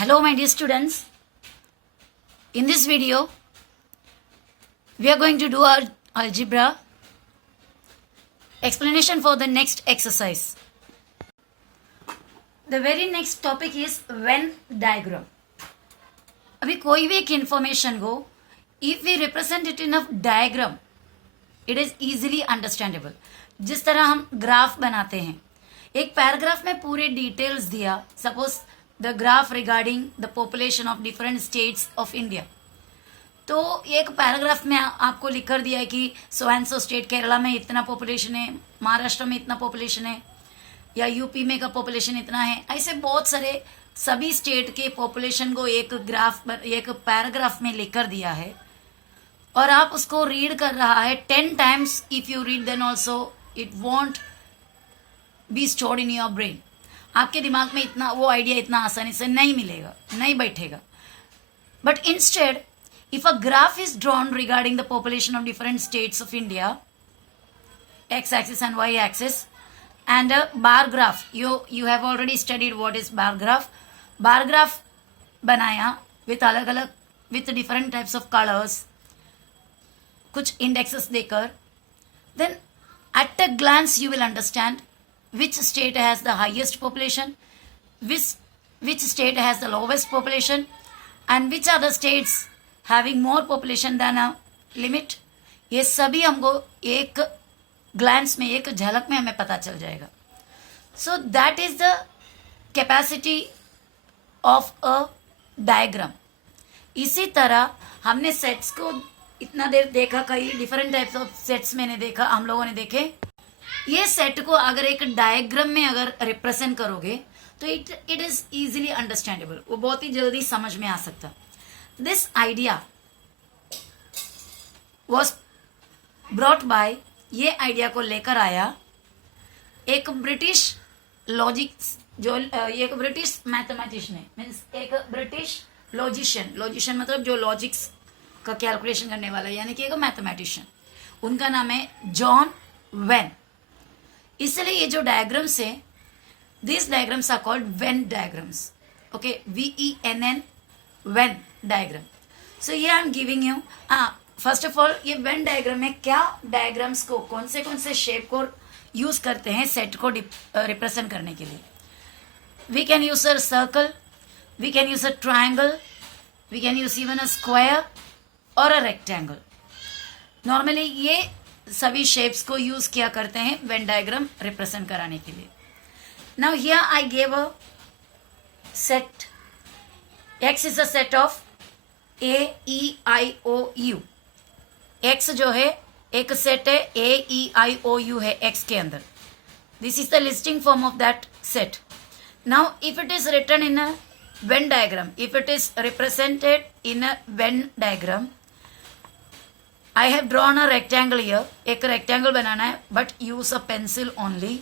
Hello my dear students, in this video we are going to do our algebra explanation for the next exercise. The very next topic is Venn diagram. अभी कोई भी एक information को if we represent it in a diagram it is easily understandable. जिस तरह हम graph बनाते हैं, एक पैराग्राफ में पूरे डिटेल्स दिया, suppose the graph regarding the population of different states of India, तो एक पैराग्राफ में आपको लिख कर दिया है कि so and so state Kerala में इतना पॉपुलेशन है, महाराष्ट्र में इतना पॉपुलेशन है, या यूपी में का पॉपुलेशन इतना है. ऐसे बहुत सारे सभी स्टेट के पॉपुलेशन को एक पैराग्राफ में लिख कर दिया है और आप उसको रीड कर रहा है 10 times. If you read then also it won't be stored in your brain. आपके दिमाग में इतना वो आइडिया इतना आसानी से नहीं मिलेगा, नहीं बैठेगा. But instead if a graph is drawn regarding the population of different states of India, x-axis and y-axis, and a bar graph, you have already studied what is bar graph. Bar graph बनाया with अलग अलग with different types of colors, कुछ indexes देकर, then at a glance you will understand which state has the highest population, which state has the lowest population, and which are the states having more population than a limit. ये सभी हमको एक glans में, एक झलक में हमें पता चल जाएगा. So that is the capacity of a diagram. इसी तरह हमने सेट्स को इतना देर देखा, कई डिफरेंट टाइप्स ऑफ सेट्स मैंने देखा, हम लोगों ने देखे. ये सेट को अगर एक डायग्राम में अगर रिप्रेजेंट करोगे तो इट इज इजीली अंडरस्टैंडेबल, वो बहुत ही जल्दी समझ में आ सकता. This idea was brought by, ये आइडिया को लेकर आया एक ब्रिटिश लॉजिक्स, जो एक ब्रिटिश मैथमेटिशियन है, मीन्स एक ब्रिटिश लॉजिशियन मतलब जो लॉजिक्स का कैलकुलेशन करने वाला है, यानी कि एक मैथमेटिशियन. उनका नाम है जॉन वेन. इसलिए ये जो डायग्राम्स है, this diagrams are called Venn diagrams. Okay, VENN, Venn diagram. So ये I am giving you. First of all, ये वेन डायग्राम में क्या डायग्राम्स को, कौन से शेप को यूज करते हैं सेट को रिप्रेजेंट करने के लिए. We can use a circle, we can use a triangle, we can use even a square और अ रेक्टेंगल. नॉर्मली ये सभी शेप्स को यूज किया करते हैं वेन डायग्राम रिप्रेजेंट कराने के लिए. Now here I gave a set. X is a set of A, E, I, O, U. X जो है एक सेट है, A, E, I, O, U है X के अंदर. This is the listing form of that set. Now, if it is written in a Venn diagram, if it is represented in a Venn diagram, I have drawn a rectangle here. एक rectangle बनाना है, but use a pencil only.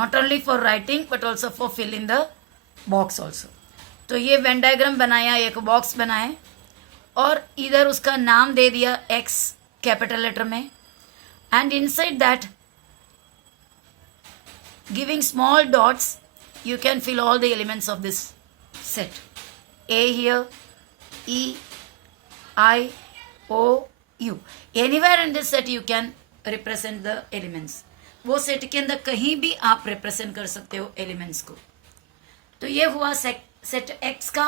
Not only for writing, but also for fill in the box also. तो ये Venn diagram बनाया, एक box बनाए और इधर उसका नाम दे दिया X कैपिटल लेटर में, and inside that giving small dots you can fill all the elements of this set. A here, E, I, O, U. Anywhere in this set you can represent the elements. वो set के अंदर कहीं भी आप represent कर सकते हो elements को. तो ये हुआ set X का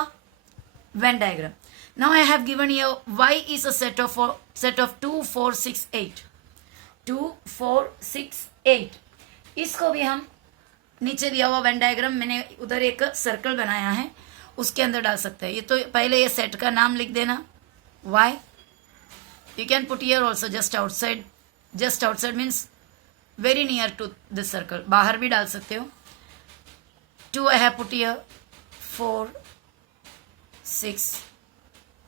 Venn diagram. Now I have given you Y is a set of 2, 4, 6, 8. 2, 4, 6, 8. इसको भी हम नीचे दिया हुआ Venn diagram, मैंने उधर एक सर्कल बनाया है, उसके अंदर डाल सकते हैं. ये तो पहले ये सेट का नाम लिख देना Y. You can put here also just outside. Just outside means very near to this circle. बाहर भी डाल सकते हो. 2 I have put here. 4, 6,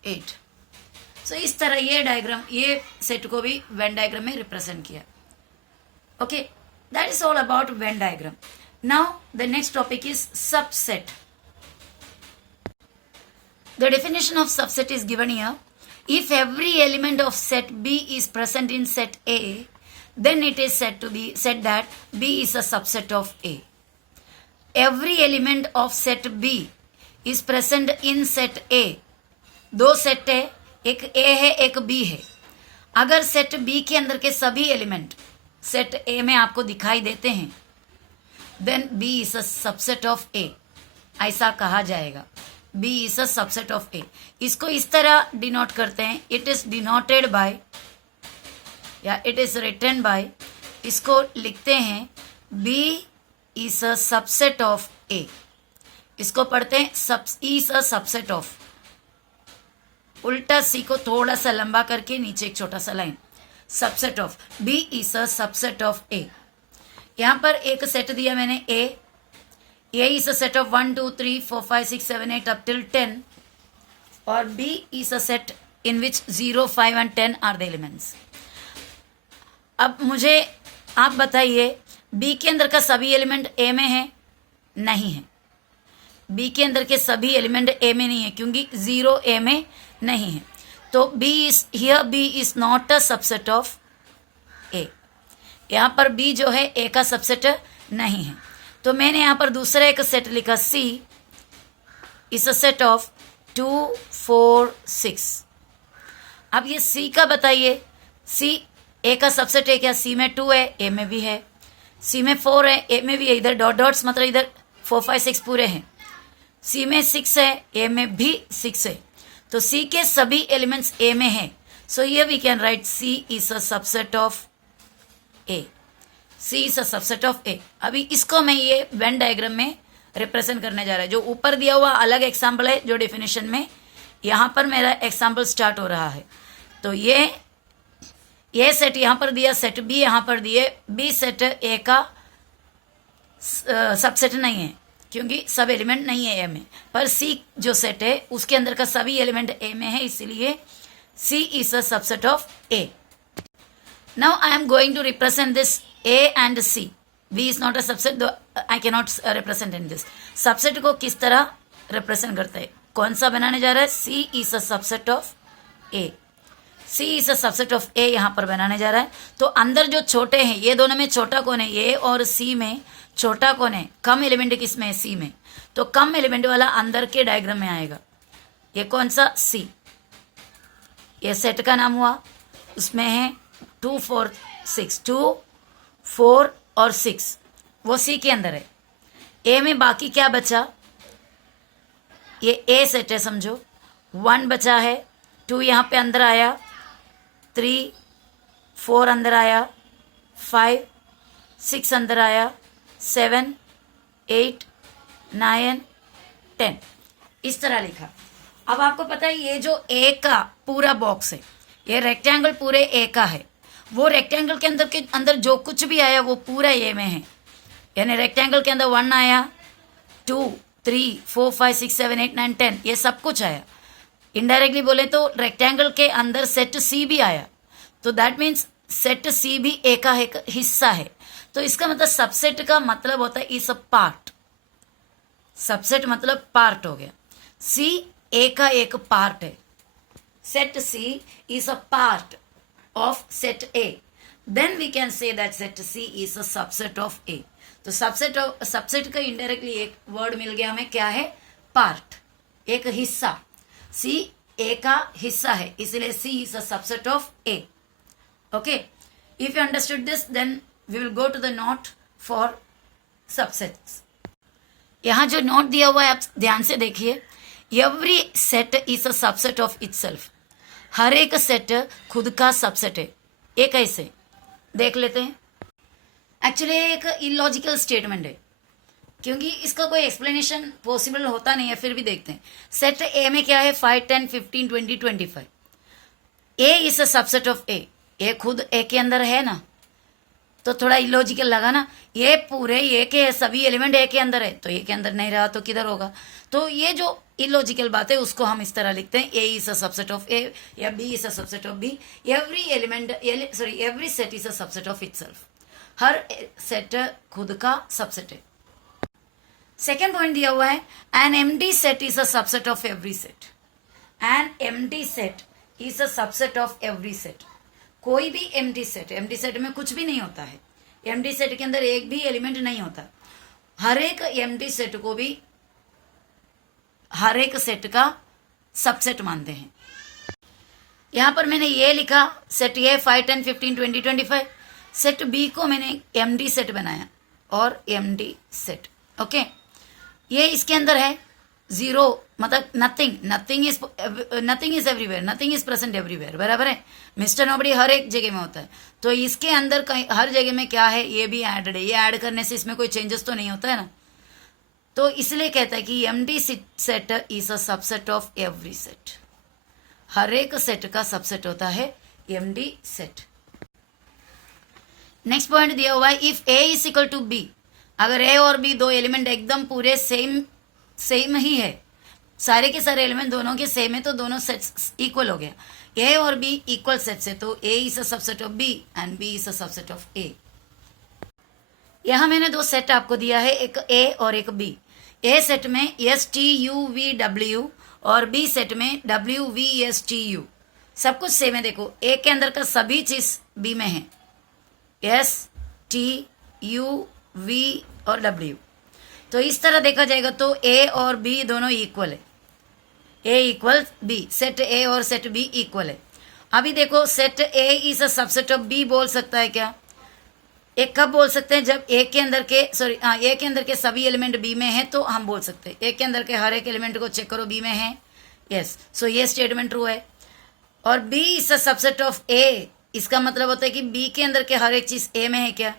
8. सो इस तरह ये डायग्राम, ये सेट को भी वेन डायग्राम में रिप्रेजेंट किया. Okay, that is all about Venn diagram. Now the next topic is subset. The definition of subset is given here. If every element of set B is present in set A, then it is said that B is a subset of A. Every element of set B is present in set ए। दो set है, एक ए है एक B है। अगर set B के अंदर के सभी एलिमेंट सेट ए में आपको दिखाई देते हैं, then B is a subset of A, ऐसा कहा जाएगा। B is a subset of A. इसको इस तरह डिनोट करते हैं, इट इज डिनोटेड बाय या इट इज रिटन बाय, इसको लिखते हैं B is a subset of A. इसको पढ़ते हैं इज अ सबसेट ऑफ, उल्टा सी को थोड़ा सा लंबा करके नीचे एक छोटा सा line, subset of B is a subset of A. यहां पर एक सेट दिया मैंने A is a set of 1 2 3 4 5 6 7 8 up till 10, और B is a set in which 0 5 and 10 are the elements. अब मुझे आप बताइए, बी के अंदर का सभी एलिमेंट ए में है? नहीं है। बी के अंदर के सभी एलिमेंट ए में नहीं है, क्योंकि 0 ए में नहीं है। तो B is here, B is not a subset of A. यहां पर बी जो है ए का सबसेट नहीं है। तो मैंने यहां पर दूसरा एक सेट लिखा, सी इज अ सेट ऑफ 2 4 6। अब ये सी का बताइए, सी ए का सबसेट है क्या? सी में 2 है, ए में भी है। सी में 4 है, ए में भी है। इधर डॉट डॉट्स मतलब इधर 4 5 6 पूरे हैं। सी में 6 है, ए में भी 6 है। तो सी के सभी एलिमेंट्स ए में है। So here we can write C is a subset of A. C is a subset of A. अभी इसको मैं ये वेन डायग्राम में रिप्रेजेंट करने जा रहा है। जो ऊपर दिया हुआ अलग एग्जाम्पल है, जो डेफिनेशन में, यहां पर मेरा एग्जाम्पल स्टार्ट हो रहा है। तो ये सेट यहां पर दिया, सेट बी यहां पर दिए। बी सेट ए का सबसेट नहीं है, क्योंकि सब एलिमेंट नहीं है ए में। पर सी जो सेट है उसके अंदर का सभी एलिमेंट ए में है, इसलिए C is a subset of A. Now I am going to represent this A and C. B is not a subset, I can not represent in this. Subset को किस तरह रिप्रेजेंट करते हैं, कौन सा बनाने जा रहा है? C is a subset of A. C is a subset of A यहां पर बनाने जा रहा है। तो अंदर जो छोटे हैं, ये दोनों में छोटा कौन है? ए और सी में छोटा कौन है? कम एलिमेंट किस में है? सी में। तो कम एलिमेंट वाला अंदर के डायग्राम में आएगा। ये कौन सा? सी। ये सेट का नाम हुआ, उसमें है 2 4 6, 2 4 और 6, वो सी के अंदर है। ए में बाकी क्या बचा? ये ए सेट है समझो। 1 बचा है, 2 यहां पे अंदर आया, 3 4 अंदर आया, 5 6 अंदर आया, 7 8 9 10, इस तरह लिखा। अब आपको पता है ये जो ए का पूरा बॉक्स है, ये रेक्टेंगल पूरे ए का है। वो रेक्टेंगल के अंदर जो कुछ भी आया वो पूरा ए में है। यानी रेक्टेंगल के अंदर 1 आया, 2 3 4 5 6 7 8 9 10, ये सब कुछ आया। इनडायरेक्टली बोले तो रेक्टेंगल के अंदर सेट सी भी आया। तो दैट मीन्स सेट सी भी ए का एक हिस्सा है। तो इसका मतलब सबसेट का मतलब होता है इज अ पार्ट। सबसेट मतलब पार्ट हो गया। सी ए का एक पार्ट है। Set C is a part of set A. Then we can say that set C is a subset of A. तो सबसेट का इनडायरेक्टली एक वर्ड मिल गया हमें, क्या है? पार्ट, एक हिस्सा। सी ए का हिस्सा है, इसलिए C is a subset of A. Okay, if you understood this, then we will go to the note for subsets. यहां जो नोट दिया हुआ है आप ध्यान से देखिए। Every set is a subset of itself. हर एक सेट खुद का सबसेट है। ये कैसे देख लेते हैं। एक्चुअली एक इलॉजिकल स्टेटमेंट है, क्योंकि इसका कोई एक्सप्लेनेशन पॉसिबल होता नहीं है, फिर भी देखते हैं। सेट ए में क्या है? 5 10 15 20 25। A is a subset of A. A खुद ए के अंदर है ना, तो थोड़ा इलॉजिकल लगा ना। ये पूरे ए के सभी एलिमेंट ए के अंदर है, तो ए के अंदर नहीं रहा तो किधर होगा? तो ये जो इलॉजिकल बात है उसको हम इस तरह लिखते हैं, A is a subset of A या B is a subset of B. Every set is a subset of itself. हर सेट खुद का सबसेट है। सेकेंड पॉइंट दिया हुआ है, an empty set is a subset of every set. An empty set is a subset of every set. कोई भी empty set में कुछ भी नहीं होता है। एम्प्टी सेट के अंदर एक भी एलिमेंट नहीं होता। हर एक एम्प्टी सेट को भी हर एक सेट का सबसेट मानते हैं। यहाँ पर मैंने ये लिखा सेट ए 5, 10, 15, 20, 25। सेट बी को मैंने एमडी सेट बनाया और एमडी सेट। ओके, ये इसके अंदर है जीरो, मतलब nothing is everywhere, nothing is present everywhere, बराबर है। मिस्टर नोबडी हर एक जगह में होता है, तो इसके अंदर कहीं हर जगह में क्या है, ये भी एडेड है। ये ऐड करने से इसमें कोई चेंजेस तो नहीं होता है ना, तो इसलिए कहता है कि empty set is a subset of every set. हर एक सेट का सबसेट होता है एमडी सेट। नेक्स्ट पॉइंट दिया हुआ है, if A is equal to B, अगर ए और बी दो एलिमेंट एकदम पूरे सेम ही है, सारे के सारे एलिमेंट दोनों के सेम है, तो दोनों सेट्स इक्वल हो गया। ए और बी इक्वल सेट्स है, तो A is a subset of B and B is a subset of A. यहां मैंने दो सेट आपको दिया है, एक ए और एक बी। ए सेट में S T U V W और बी सेट में W V S T U, सब कुछ सेम है। देखो ए के अंदर का सभी चीज बी में है, एस टी यू वी और डब्ल्यू। तो इस तरह देखा जाएगा तो ए और बी दोनों इक्वल है, A equal B, set A और सेट बी इक्वल है। अभी देखो set A is a subset of B बोल सकता है क्या? एक कब बोल सकते हैं, जब ए के अंदर के ए के अंदर के सभी एलिमेंट बी में है तो हम बोल सकते हैं। ए के अंदर के हर एक एलिमेंट को चेक करो, बी में है, यस, सो ये स्टेटमेंट ट्रू है। और B is a subset of A, इसका मतलब होता है कि बी के अंदर के हर एक चीज ए में है क्या,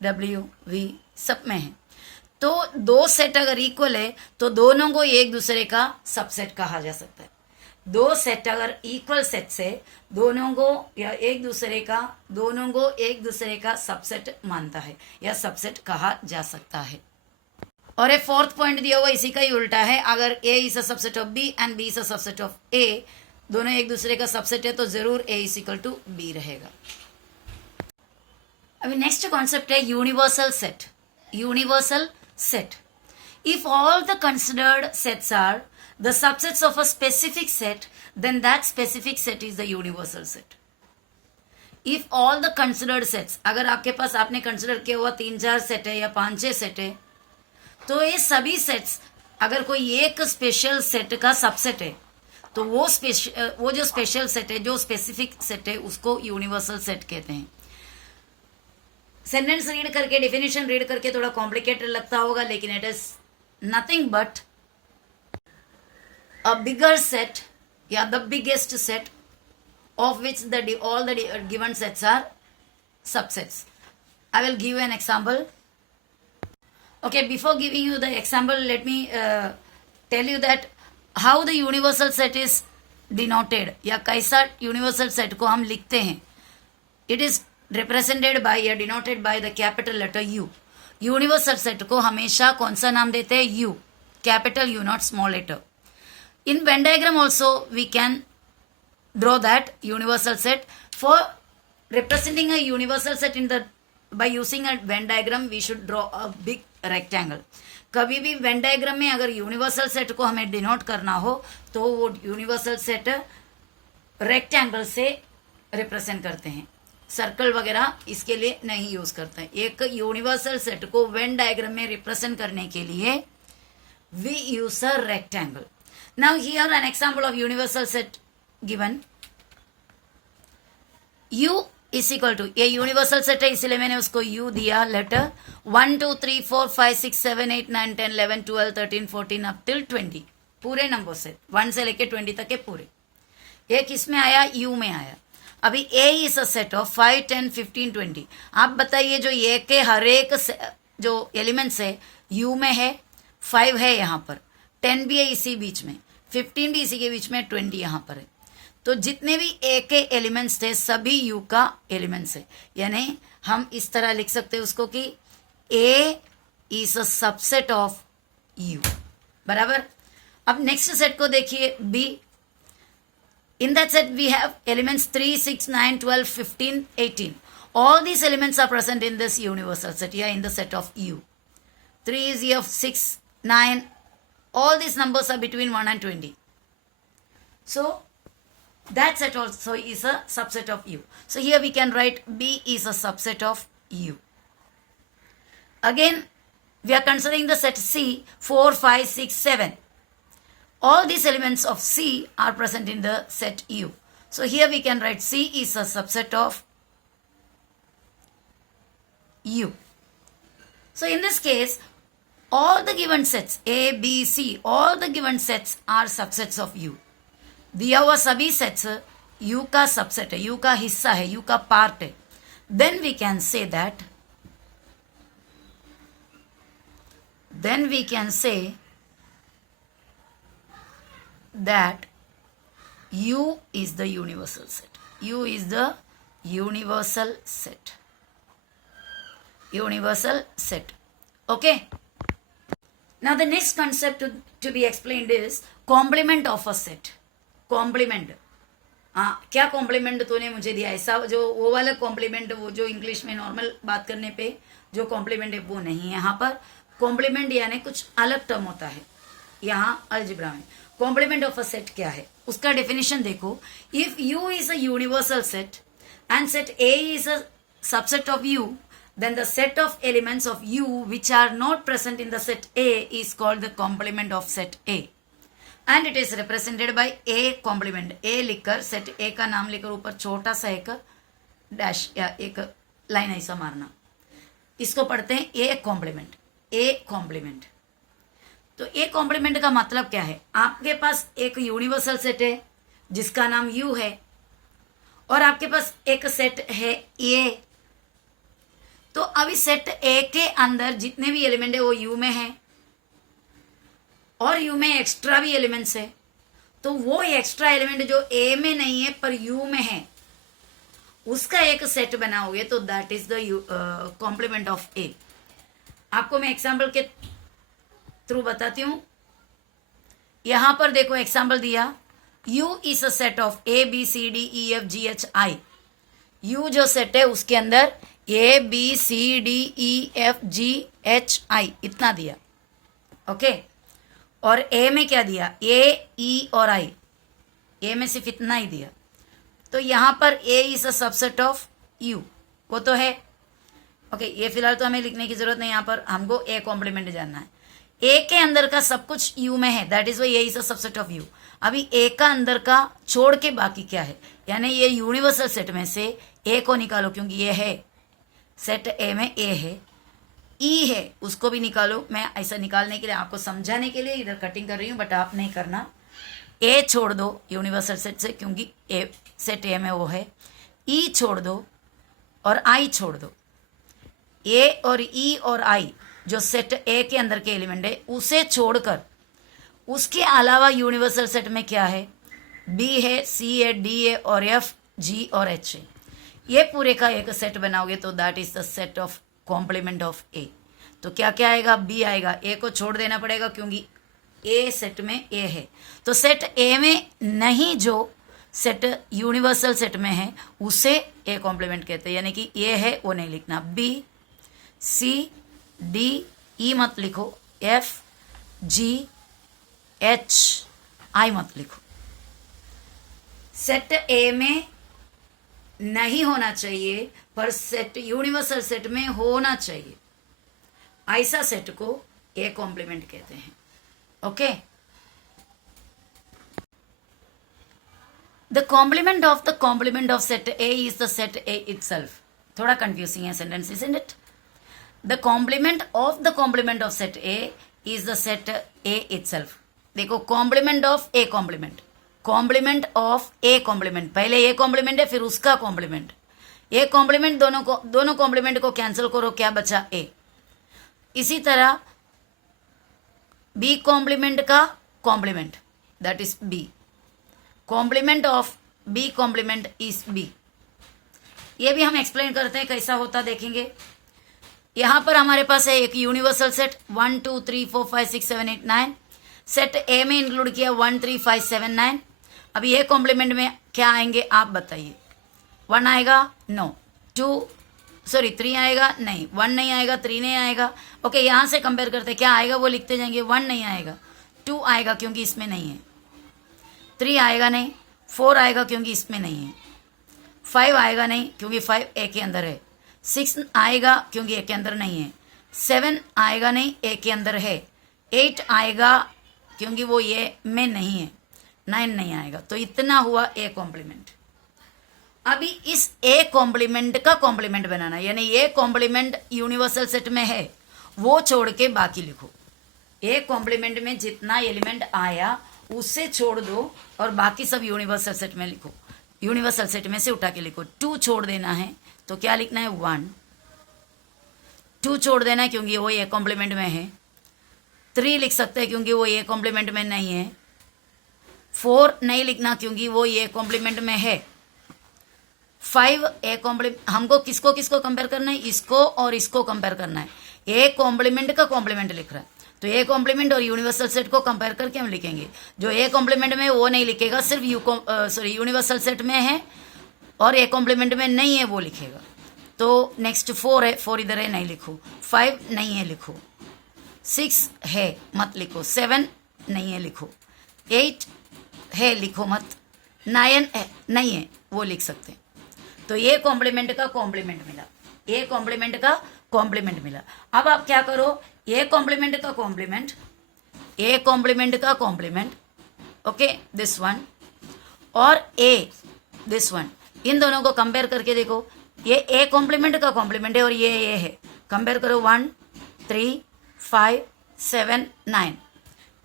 डब्ल्यू वी सब में है। तो दो सेट अगर इक्वल है तो दोनों को एक दूसरे का सबसेट कहा जा सकता है। दो सेट अगर इक्वल सेट से दोनों को या एक दूसरे का सबसेट मानता है या सबसेट कहा जा सकता है। और एक फोर्थ पॉइंट दिया हुआ इसी का ही उल्टा है, अगर A is a subset of B and B is a subset of A, दोनों एक दूसरे का सबसेट है तो जरूर A is equal to B रहेगा। अभी नेक्स्ट कॉन्सेप्ट है universal set. Universal set. If all the considered sets are the subsets of a specific set, then that specific set is the universal set. If all the considered sets, अगर आपके पास आपने consider किया हुआ 3-4 set है या 5-6 set है, तो ये सभी सेट्स अगर कोई एक स्पेशल सेट का सबसेट है तो वो जो स्पेशल सेट है, जो स्पेसिफिक सेट है, उसको यूनिवर्सल सेट कहते हैं। सेंटेंस रीड करके, डेफिनेशन रीड करके थोड़ा कॉम्प्लिकेटेड लगता होगा, लेकिन it is nothing but a bigger set या the biggest set of which all the given sets are subsets. I will give you an example. Okay, before giving you the example, let me tell you that how the universal set is denoted, या कैसा universal set को हम लिखते हैं। It is represented by या denoted by the capital letter U. Universal set को हमेशा कौन सा नाम देते हैं, U, capital U, not small letter. In Venn diagram also we can draw that universal set. For representing a universal set by using a Venn diagram, we should draw a big rectangle. कभी भी when diagram में अगर universal set को हमें denote करना हो तो वो यूनिवर्सल सेट रेक्टेंगल से रिप्रेजेंट करते हैं, सर्कल वगैरह इसके लिए नहीं यूज करते हैं। एक यूनिवर्सल सेट को वेन डायग्राम में रिप्रेजेंट करने के लिए we use a rectangle. Now here an example of universal set given. U is equal to, ये यूनिवर्सल सेट है इसलिए मैंने उसको U दिया, लेटर 1 2 3 4 5 6 7 8 9 10 11 12 13 14 अप टिल 20, पूरे नंबर से 1 से लेके 20 तक के पूरे। ये किस में आया, U में आया। अभी A is a set of 5 10 15 20। आप बताइए जो A के हर एक जो एलिमेंट्स है U में है, 5 है यहाँ पर, 10 भी है इसी बीच में, 15 भी इसी के बीच में, 20 यहाँ पर है। तो जितने भी A के एलिमेंट्स थे सभी U का एलिमेंट्स है, यानी हम इस तरह लिख सकते हैं उसको कि A is a subset of U, बराबर। अब नेक्स्ट सेट को देखिए B। In that set we have elements 3, 6, 9, 12, 15, 18. All these elements are present in this universal set, yeah, in the set of U. 3 is here, 6, 9, all these numbers are between 1 and 20. So that set also is a subset of U. So here we can write B is a subset of U. Again, we are considering the set C, 4, 5, 6, 7. all these elements of C are present in the set U. So here we can write C is a subset of U. So in this case, all the given sets A, B, C, all the given sets are subsets of U. दिया हुआ सभी sets U का subset है, U का हिस्सा है, U का part है. Then we can say that U is the universal set. U is the universal set. Universal set. Okay. Now the next concept to be explained is complement of a set. Complement. हाँ, क्या complement तूने मुझे दिया, ऐसा जो वो वाला complement, वो जो इंग्लिश में नॉर्मल बात करने पे जो कॉम्प्लीमेंट है वो नहीं है. यहाँ पर कॉम्प्लीमेंट यानी कुछ अलग टर्म होता है. यहाँ अलजेब्रा में कॉम्प्लीमेंट ऑफ अ सेट क्या है, उसका डेफिनेशन देखो. If you is a universal set and set A is a subset of you, then the set of elements of U which are not present in the set A is called the complement of set A, and it is represented by A complement. A लिखकर set A का नाम लेकर ऊपर छोटा सा एक dash या एक लाइन ऐसा मारना, इसको पढ़ते हैं A complement. A complement. तो A complement का मतलब क्या है, आपके पास एक यूनिवर्सल सेट है जिसका नाम U है, और आपके पास एक सेट है A. तो अभी सेट ए के अंदर जितने भी एलिमेंट है वो यू में है, और यू में एक्स्ट्रा भी एलिमेंट्स है. तो वो एक्स्ट्रा एलिमेंट जो ए में नहीं है पर यू में है, उसका एक सेट बनाओगे तो that is the complement of A. आपको मैं एग्जाम्पल के थ्रू बताती हूं. यहां पर देखो एग्जाम्पल दिया, U is a set of A B C D E F G H I. U जो सेट है उसके अंदर A B C D E F G H I इतना दिया. ओके. और ए में क्या दिया, ए ई और आई. ए में सिर्फ इतना ही दिया. तो यहां पर A is a subset of U, वो तो है. ओके. ये फिलहाल तो हमें लिखने की जरूरत नहीं, यहां पर हमको ए कॉम्प्लीमेंट जानना है. ए के अंदर का सब कुछ यू में है, that is why A is a subset of U. अभी ए का अंदर का छोड़ के बाकी क्या है, यानी ये यूनिवर्सल सेट में से ए को निकालो, क्योंकि ये है सेट ए में ए है, ई है उसको भी निकालो. मैं ऐसा निकालने के लिए, आपको समझाने के लिए इधर कटिंग कर रही हूँ, बट आप नहीं करना. ए छोड़ दो यूनिवर्सल सेट से, क्योंकि ए सेट ए में वो है. ई छोड़ दो और आई छोड़ दो. ए और ई और आई जो सेट ए के अंदर के एलिमेंट है उसे छोड़कर उसके अलावा यूनिवर्सल सेट में क्या है, बी है, सी है, डी है और एफ, जी और एच है. ये पूरे का एक सेट बनाओगे तो that is the set of complement of A. तो क्या क्या आएगा, बी आएगा. ए को छोड़ देना पड़ेगा क्योंकि ए सेट में ए है. तो सेट ए में नहीं जो सेट यूनिवर्सल सेट में है उसे ए कॉम्प्लीमेंट कहते हैं, यानी कि ए है वो नहीं लिखना. बी सी डी ई मत लिखो, एफ जी एच आई मत लिखो. सेट ए में नहीं होना चाहिए पर सेट यूनिवर्सल सेट में होना चाहिए, ऐसा सेट को ए कॉम्प्लीमेंट कहते हैं. Okay. The complement of set A is the set A itself. थोड़ा कंफ्यूजिंग है sentence, isn't it? The complement of set A is the set A itself. देखो, complement of A complement, complement of A complement, पहले A complement है फिर उसका complement. A complement दोनों complement को cancel करो, क्या बचा, ए. इसी तरह बी कॉम्प्लीमेंट का complement, that is B. Complement of B complement is B. ये भी हम एक्सप्लेन करते हैं कैसा होता, देखेंगे. यहां पर हमारे पास है एक यूनिवर्सल सेट 1 2 3 4 5 6 7 8 9. सेट ए में इंक्लूड किया 1 3 5 7 9. अभी ए कॉम्प्लीमेंट में क्या आएंगे आप बताइए. 1 आएगा, नो. 3 आएगा, नहीं. 1 नहीं आएगा, 3 नहीं आएगा. ओके, यहां से कंपेयर करते क्या आएगा वो लिखते जाएंगे. 1 नहीं आएगा, 2 आएगा क्योंकि इसमें नहीं है, 3 आएगा नहीं, 4 आएगा क्योंकि इसमें नहीं है, 5 आएगा नहीं क्योंकि 5 ए के अंदर है, 6 आएगा क्योंकि ए के अंदर नहीं है, 7 आएगा नहीं, ए के अंदर है, 8 आएगा क्योंकि वो ये में नहीं है, 9 नहीं आएगा, तो इतना हुआ ए कॉम्प्लीमेंट। अभी इस ए कॉम्प्लीमेंट का कॉम्प्लीमेंट बनाना, यानी ये कॉम्प्लीमेंट यूनिवर्सल सेट में है वो छोड़ के बाकी लिखो। ए कॉम्प्लीमेंट में जितना एलिमेंट आया उससे छोड़ दो और बाकी सब यूनिवर्सल सेट में लिखो, यूनिवर्सल सेट में से उठा के लिखो। 2 छोड़ देना है तो क्या लिखना है 1, 2 छोड़ देना है क्योंकि वो ए कॉम्प्लीमेंट में है। 3 लिख सकते हैं क्योंकि वो ए कॉम्प्लीमेंट में नहीं है। 4 नहीं लिखना क्योंकि वो ए कॉम्प्लीमेंट में है। 5 ए कॉम्प्लीमेंट, हमको किसको किसको कंपेयर करना है, इसको और इसको कंपेयर करना है। ए कॉम्प्लीमेंट का कॉम्प्लीमेंट लिख रहा है तो ए कॉम्प्लीमेंट और यूनिवर्सल सेट को कंपेयर करके हम लिखेंगे। जो ए कॉम्प्लीमेंट में वो नहीं लिखेगा, सिर्फ यूनिवर्सल सेट में है और ए कॉम्प्लीमेंट में नहीं है वो लिखेगा। तो नेक्स्ट 4 है, 4 इधर है नहीं लिखो। 5 नहीं है लिखो। 6 है मत लिखो। 7 नहीं है लिखो। 8 है लिखो मत। 9 है नहीं है वो लिख सकते हैं। तो ये कॉम्प्लीमेंट का कॉम्प्लीमेंट मिला, ए कॉम्प्लीमेंट का कॉम्प्लीमेंट मिला। अब आप क्या करो, ए कॉम्प्लीमेंट का कॉम्प्लीमेंट, ए कॉम्प्लीमेंट का कॉम्प्लीमेंट, ओके दिस वन, और ए दिस वन, इन दोनों को कंपेयर करके देखो। ये ए कॉम्प्लीमेंट का कॉम्प्लीमेंट है और ये है, कंपेयर करो। 1 3 5 7 9।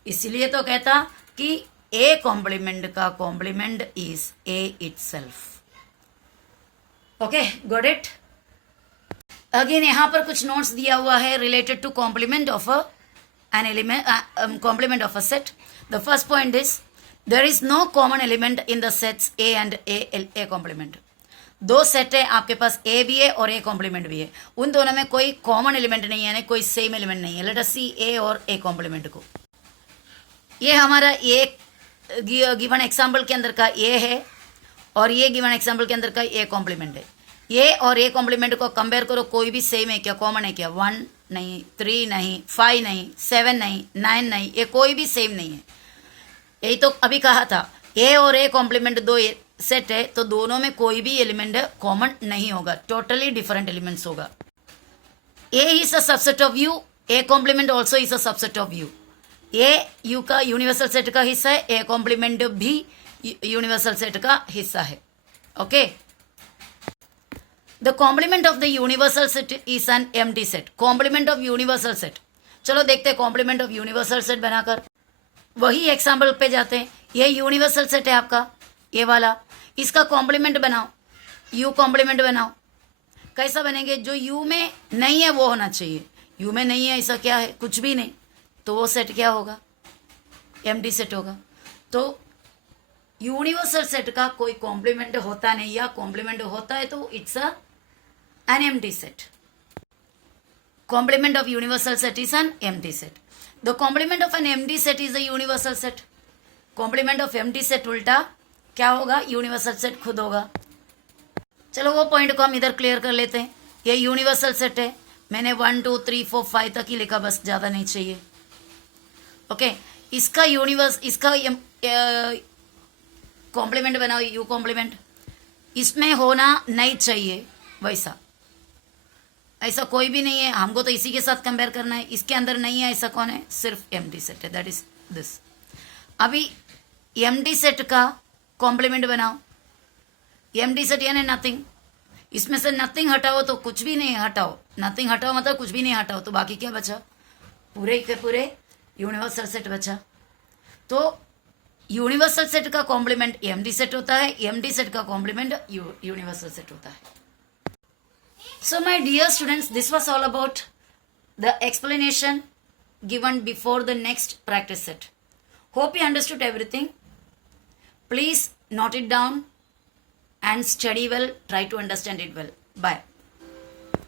इसलिए तो कहता कि ए कॉम्प्लीमेंट का complement is A itself. Okay got it. Again यहाँ पर कुछ नोट्स दिया हुआ है related to complement of an element, complement of a set. The first point is there is no common element in the sets A and A complement. 2 set है आपके पास, ए भी है और ए कॉम्प्लीमेंट भी है, उन दोनों में कोई कॉमन एलिमेंट नहीं है, यानी कोई सेम एलिमेंट नहीं है। लेट अस सी ए और ए कॉम्प्लीमेंट को। ये हमारा ए गिवन एग्जाम्पल के अंदर का ए है और ये गिवन एग्जाम्पल के अंदर का ए कॉम्प्लीमेंट है। ये और ए कॉम्प्लीमेंट को कंपेयर करो, कोई भी सेम है क्या, कॉमन है क्या? 1 नहीं, 3 नहीं, 5 नहीं, 7 नहीं, 9 नहीं, ये कोई भी सेम नहीं है। यही तो अभी कहा था, ए और ए कॉम्प्लीमेंट 2 सेट है तो दोनों में कोई भी एलिमेंट कॉमन नहीं होगा, टोटली डिफरेंट एलिमेंट्स होगा। A is a subset of U, A complement also is a subset of U. A U का यूनिवर्सल सेट का हिस्सा है, ए कॉम्प्लीमेंट भी यूनिवर्सल सेट का हिस्सा है। Okay, the complement of the universal set is an empty set. Complement of universal set, चलो देखते हैं कॉम्प्लीमेंट ऑफ यूनिवर्सल सेट बनाकर। वही एग्जाम्पल पे जाते हैं। ये यूनिवर्सल सेट है आपका, ये वाला, इसका कॉम्प्लीमेंट बनाओ, यू कॉम्प्लीमेंट बनाओ। कैसा बनेंगे? जो यू में नहीं है वो होना चाहिए। यू में नहीं है ऐसा क्या है? कुछ भी नहीं, तो वो सेट क्या होगा? एम्प्टी सेट होगा। तो यूनिवर्सल सेट का कोई कॉम्प्लीमेंट होता नहीं, या कॉम्प्लीमेंट होता है तो it's an empty set. Complement of universal set is an empty set. The complement of an empty set is a universal set. Complement of empty set उल्टा क्या होगा? यूनिवर्सल सेट खुद होगा। चलो वो पॉइंट को हम इधर क्लियर कर लेते हैं। ये यूनिवर्सल सेट है, मैंने 1 2 3 4 5 तक ही लिखा, बस ज्यादा नहीं चाहिए। ओके, इसका इसका कॉम्प्लीमेंट बनाओ, यू कॉम्प्लीमेंट। इसमें होना नहीं चाहिए वैसा, ऐसा कोई भी नहीं है, हमको तो इसी के साथ कंपेयर करना है। इसके अंदर नहीं है ऐसा कौन है? सिर्फ एम्प्टी सेट है, दैट इज दिस। अभी एम्प्टी सेट का कॉम्प्लीमेंट बनाओ। एम्प्टी सेट यानी नथिंग, इसमें से नथिंग हटाओ तो कुछ भी नहीं हटाओ, नथिंग हटाओ मतलब कुछ भी नहीं हटाओ, तो बाकी क्या बचा? पूरे के पूरे यूनिवर्सल सेट बचा। तो यूनिवर्सल सेट का कॉम्प्लीमेंट एम्प्टी सेट होता है, एम्प्टी सेट का कॉम्प्लीमेंट यूनिवर्सल सेट होता है। So my dear students, this was all about the explanation given before the next practice set. Hope you understood everything. Please note it down and study well. Try to understand it well. Bye.